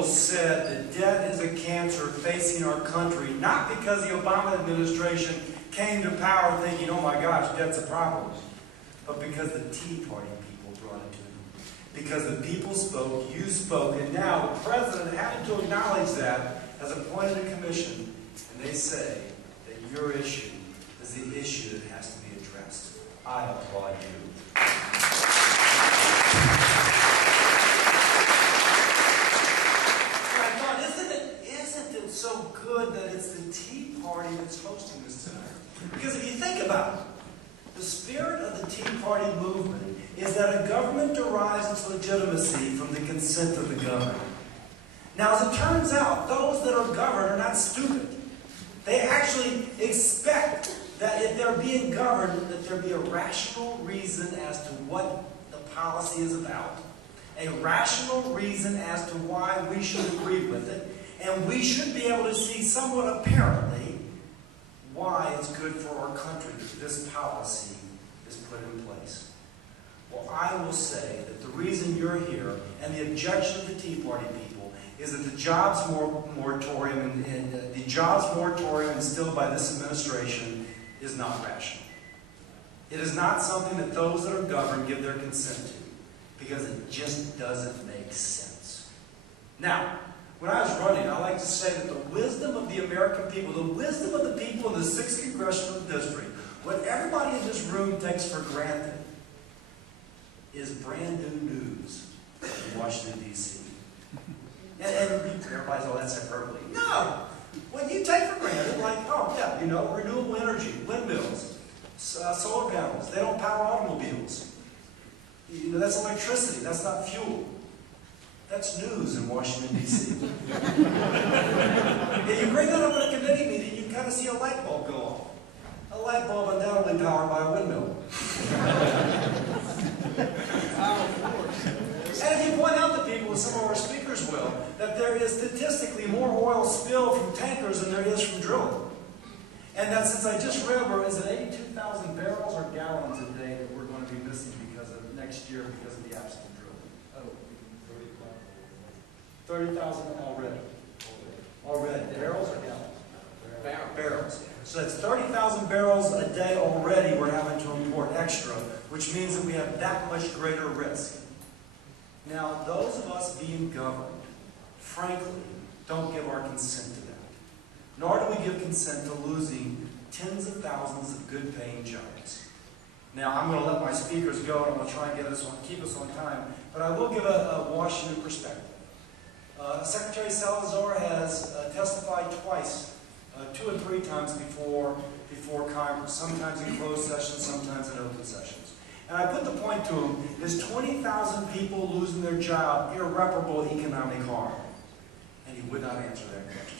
Noble said that debt is a cancer facing our country, not because the Obama administration came to power thinking, oh my gosh, debt's a problem, but because the Tea Party people brought it to them. Because the people spoke, you spoke, and now the president, having to acknowledge that, has appointed a commission, and they say that your issue is the issue that has to be addressed. I applaud you. So good that it's the Tea Party that's hosting this tonight. Because if you think about it, the spirit of the Tea Party movement is that a government derives its legitimacy from the consent of the governed. Now, as it turns out, those that are governed are not stupid. They actually expect that if they're being governed, that there be a rational reason as to what the policy is about, a rational reason as to why we should agree with it, and we should be able to see somewhat apparently why it's good for our country that this policy is put in place. Well, I will say that the reason you're here and the objection of the Tea Party people is that the jobs moratorium and the jobs moratorium instilled by this administration is not rational. It is not something that those that are governed give their consent to, because it just doesn't make sense. Now, when I was running, I like to say that the wisdom of the American people, the wisdom of the people in the 6th Congressional District, what everybody in this room takes for granted, is brand new news in Washington, D.C. And everybody's, oh, that's hyperbole. No! What you take for granted, like, oh, yeah, you know, renewable energy, windmills, solar panels, they don't power automobiles. You know, that's electricity, that's not fuel. That's news in Washington, D.C. If you bring that up in a committee meeting, you can kind of see a light bulb go off. A light bulb undoubtedly powered by a windmill. And if you point out to people, as some of our speakers will, that there is statistically more oil spilled from tankers than there is from drilling. And that since I just read, is it 82,000 barrels or gallons a day that we're going to be missing because of next year because of the absence of drilling? 30,000 already. Already. Barrels or gallons? Barrels. So that's 30,000 barrels a day already we're having to import extra, which means that we have that much greater risk. Now, those of us being governed, frankly, don't give our consent to that. Nor do we give consent to losing tens of thousands of good-paying jobs. Now, I'm going to let my speakers go, and I'm going to try and keep us on time, but I will give a Washington perspective. Secretary Salazar has testified twice, 2 or 3 times before Congress, sometimes in closed sessions, sometimes in open sessions. And I put the point to him, is 20,000 people losing their job irreparable economic harm? And he would not answer that question.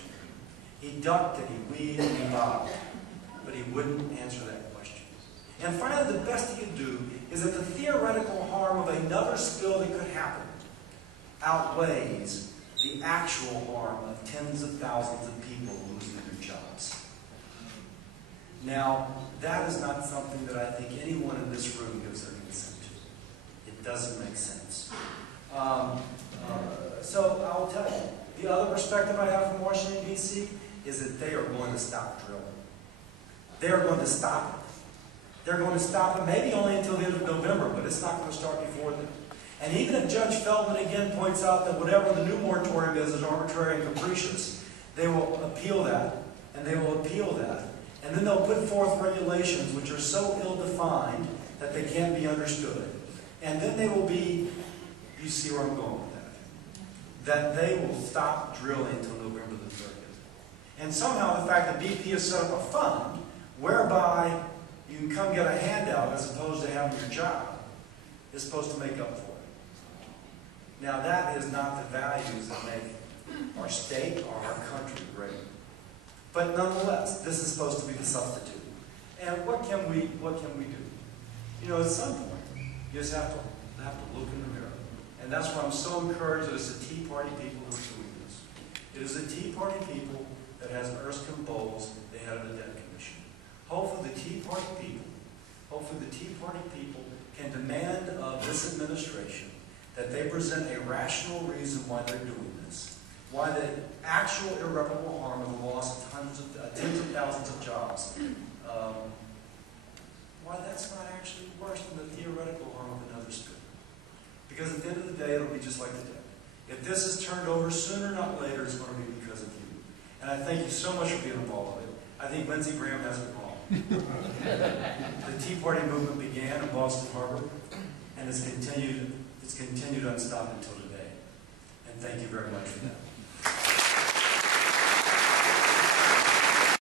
He ducked and he weaved and he bobbed, but he wouldn't answer that question. And finally, the best he could do is that the theoretical harm of another spill that could happen outweighs the actual harm of tens of thousands of people losing their jobs. Now, that is not something that I think anyone in this room gives their consent to. It doesn't make sense. So I'll tell you, the other perspective I have from Washington, D.C. is that they are going to stop drilling. They are going to stop it. They're going to stop it maybe only until the end of November, but it's not going to start before then. And even if Judge Feldman again points out that whatever the new moratorium is arbitrary and capricious, they will appeal that, and they will appeal that. And then they'll put forth regulations which are so ill-defined that they can't be understood. And then they will be, you see where I'm going with that, they will stop drilling until November the 30th. And somehow the fact that BP has set up a fund whereby you can come get a handout as opposed to having your job is supposed to make up for it. Now that is not the values that make our state or our country great. But nonetheless, this is supposed to be the substitute. And what can we do? You know, at some point, you just have to look in the mirror. And that's why I'm so encouraged that it's the Tea Party people who are doing this. It is the Tea Party people that has Erskine Bowles, the head of the Debt Commission. Hopefully the Tea Party people can demand of this administration that they present a rational reason why they're doing this. why the actual irreparable harm of the loss of tens of thousands of jobs, why that's not actually worse than the theoretical harm of another spirit. Because at the end of the day, it'll be just like the debt. If this is turned over, sooner or not later, it's going to be because of you. And I thank you so much for being involved with it. I think Lindsey Graham has it wrong. The Tea Party movement began in Boston Harbor, and it's continued unstopped until today. And thank you very much for that.